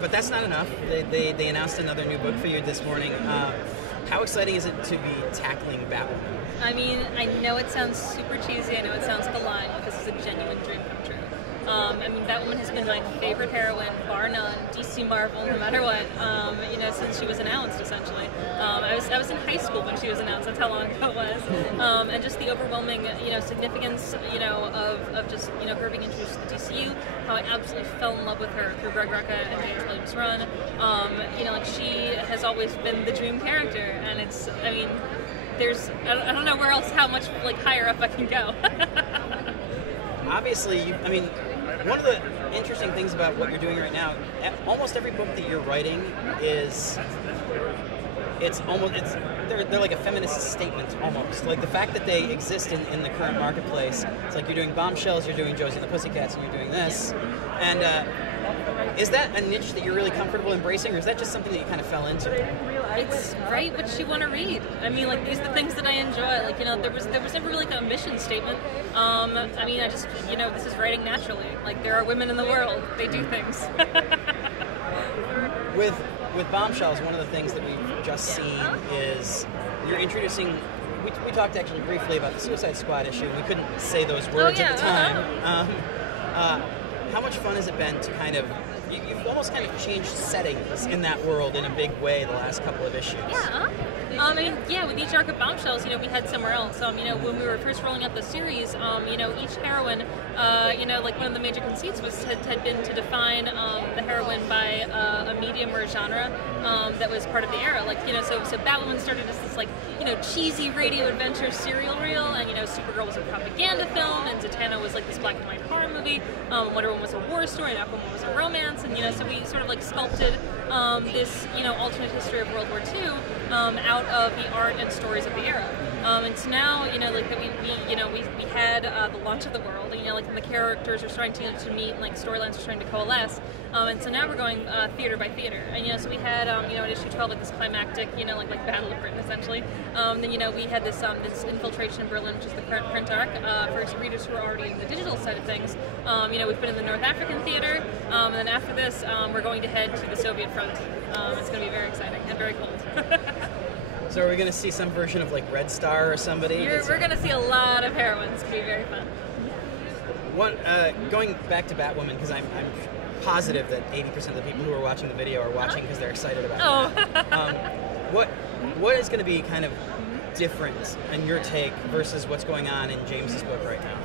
But that's not enough. They announced another new book for you this morning. How exciting is it to be tackling Batwoman? I mean, I know it sounds super cheesy. I know it sounds like a lie, but this is a genuine dream come true. I mean, Batwoman has been my favorite heroine, bar none, DC Marvel, no matter what, you know, since she was announced, essentially. I was in high school when she was announced, that's how long ago it was. And just the overwhelming, you know, significance, you know, of just, you know, her being introduced to the DCU, how I absolutely fell in love with her through Greg Rucka and James Williams' run. You know, like, she has always been the dream character, and it's, I mean, I don't know where else, how much, like, higher up I can go. Obviously, I mean, one of the interesting things about what you're doing right now, almost every book that you're writing is, they're like a feminist statement almost. Like the fact that they exist in the current marketplace, it's like you're doing Bombshells, you're doing Josie and the Pussycats, and you're doing this. And is that a niche that you're really comfortable embracing, or is that just something that you kind of fell into? It's write what you want to read. I mean, like, these are the things that I enjoy. Like, you know, there was never really like a mission statement. I mean, I just, you know, this is writing naturally. Like, there are women in the world. They do things. With Bombshells, one of the things that we've just seen is you're introducing. We talked actually briefly about the Suicide Squad issue. And we couldn't say those words at the time. How much fun has it been to kind of, you've almost kind of changed settings in that world in a big way the last couple of issues. Yeah. I mean, yeah, with each arc of Bombshells, you know, we had somewhere else. You know, when we were first rolling out the series, you know, each heroine, you know, like one of the major conceits had been to define the heroine by a medium or a genre that was part of the era. Like, you know, so Batwoman started as this, like, you know, cheesy radio adventure serial reel, and, you know, Supergirl was a propaganda film, and Zatanna was like this black and white horror movie. Wonder Woman was a war story, and Aquaman was a romance, and, you know, so we sort of like sculpted this, you know, alternate history of World War II out of the art and stories of the era. And so now, you know, like, we had the launch of the world, and, you know, like, the characters are starting to meet, and, like, storylines are starting to coalesce. And so now we're going theater by theater. And, you know, so we had, you know, at issue 12, like, this climactic, you know, like Battle of Britain, essentially. Then, you know, we had this infiltration in Berlin, which is the current print arc, for some readers who are already in the digital side of things. You know, we've been in the North African theater, and then after this, we're going to head to the Soviet front. It's going to be very exciting and very cold. So are we going to see some version of, like, Red Star or somebody? We're going to see a lot of heroines. It's going to be very fun. Going back to Batwoman, because I'm positive that 80% of the people who are watching the video are watching because they're excited about it. What is going to be kind of different in your take versus what's going on in James's book right now?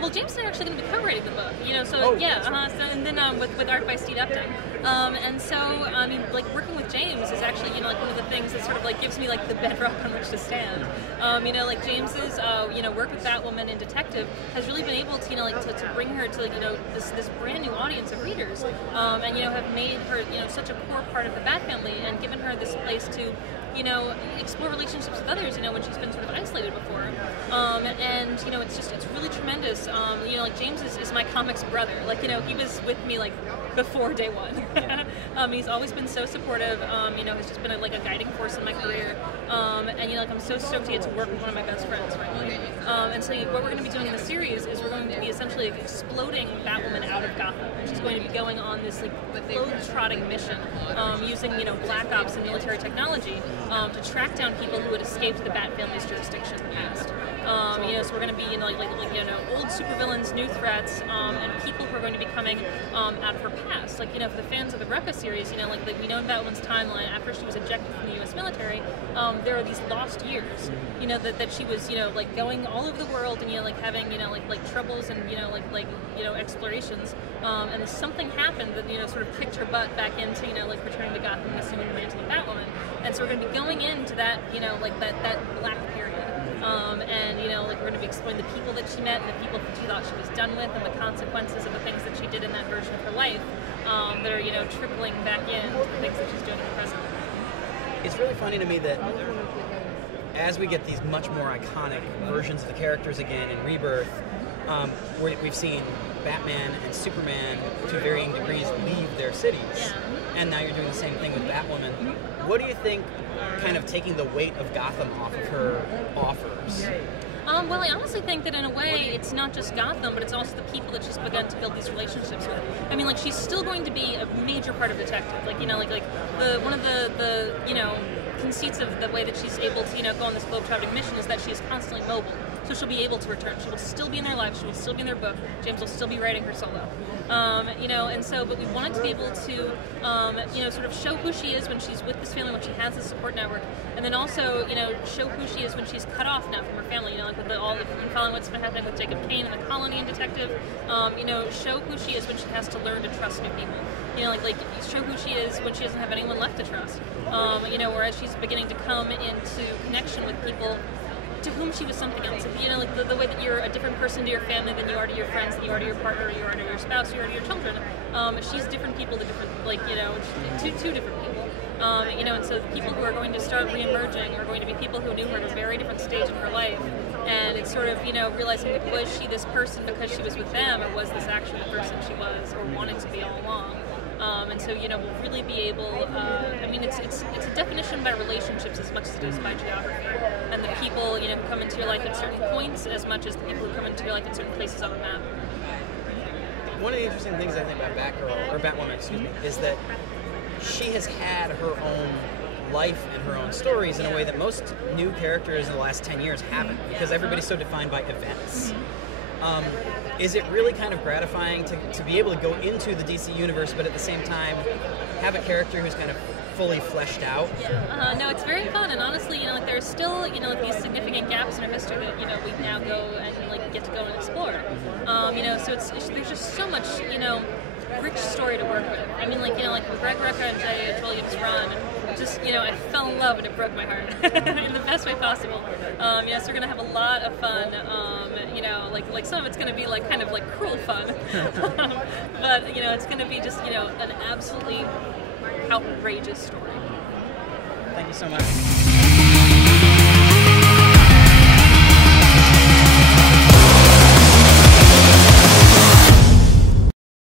Well, James and I are actually going to be co-writing the book, you know, so and then with art by Steve Epting. And so, I mean, like, working with James is actually, you know, like, one of the things that sort of, like, gives me, like, the bedrock on which to stand. You know, like, James's, you know, work with Batwoman and Detective has really been able to, you know, like, to bring her to, like, you know, this brand new audience of readers, and, you know, have made her, you know, such a core part of the Bat family and given her this place to, you know, explore relationships with others, you know, when she's been sort of isolated before. And, you know, it's really tremendous. You know, like, James is my comics brother. Like, you know, he was with me, like, before day one. He's always been so supportive, you know, he's just been a guiding force in my career. And, you know, like, I'm so stoked to get to work with one of my best friends, frankly. And so what we're going to be doing in the series is we're going to be essentially exploding Batwoman out of Gotham. She's going to be going on this, like, globe-trotting mission, using, you know, black ops and military technology to track down people who had escaped the Bat family's jurisdiction in the past. You know, so we're going to be, you know, like you know, old supervillains, new threats, and people who are going to be coming out of her past. Like, you know, for the fans of the Rucka series, you know, like we know in Batwoman's timeline, after she was ejected from the U.S. military, there are these lost years, you know, that she was, you know, like, going all over the world and, you know, like, having, you know, like troubles and, you know, like you know, explorations, and something happened that, you know, sort of kicked her butt back into, you know, like, returning to Gotham and assuming the mantle of Batwoman. And so we're going to be going into that, you know, like, that black period. And, you know, like, we're going to be exploring the people that she met and the people that she thought she was done with and the consequences of the things that she did in that version of her life that are, you know, trickling back in to the things that she's doing in the present. It's really funny to me that as we get these much more iconic versions of the characters again in Rebirth, we've seen Batman and Superman, to varying degrees, leave their cities. Yeah. And now you're doing the same thing with Batwoman. What do you think kind of taking the weight of Gotham off of her offers? Well, I honestly think that in a way, it's not just Gotham, but it's also the people that she's begun to build these relationships with. I mean, like, she's still going to be a major part of Detective. Like, you know, one of the you know, conceits of the way that she's able to, you know, go on this globe-trotting mission is that she is constantly mobile. So she'll be able to return. She will still be in their lives. She will still be in their book. James will still be writing her solo. You know, and so, but we wanted to be able to, you know, sort of show who she is when she's with this family, when she has this support network, and then also, you know, show who she is when she's cut off now from her family. You know, like with following what's been happening with Jacob Kane and the Colony and Detective. You know, show who she is when she has to learn to trust new people. You know, like show who she is when she doesn't have anyone left to trust. You know, whereas she's beginning to come into connection with people to whom she was something else. You know, like the way that you're a different person to your family than you are to your friends, than you are to your partner, you are to your spouse, you are to your children. She's different people to different, like, you know, two different people. You know, and so the people who are going to start re-emerging are going to be people who knew her at a very different stage in her life. And it's sort of, you know, realizing, like, was she this person because she was with them, or was this actually the person she was or wanted to be all along? And so, you know, we'll really be able, I mean, it's a definition by relationships as much as it is by geography. And the people, you know, who come into your life at certain points as much as the people who come into your life at certain places on the map. One of the interesting ththings I think about Batwoman, excuse me, is that she has had her own life and her own stories in a way that most new characters in the last 10 years haven't, because everybody's so defined by events. Is it really kind of gratifying to be able to go into the DC universe, but at the same time have a character who's kind of fully fleshed out? No, it's very fun, and honestly, you know, like, there's still, you know, like, these significant gaps in our history that, you know, we now go and, like, get to go and explore. You know, so there's just so much, you know, rich story to work with. I mean, like, you know, like, Greg Rucka and Jay Williams' run, just, you know, I fell in love and it broke my heart in the best way possible. You know, so we're gonna have a lot of fun. You know, like some of it's gonna be like kind of like cruel fun, but you know, it's gonna be just, you know, an absolutely outrageous story. Thank you so much.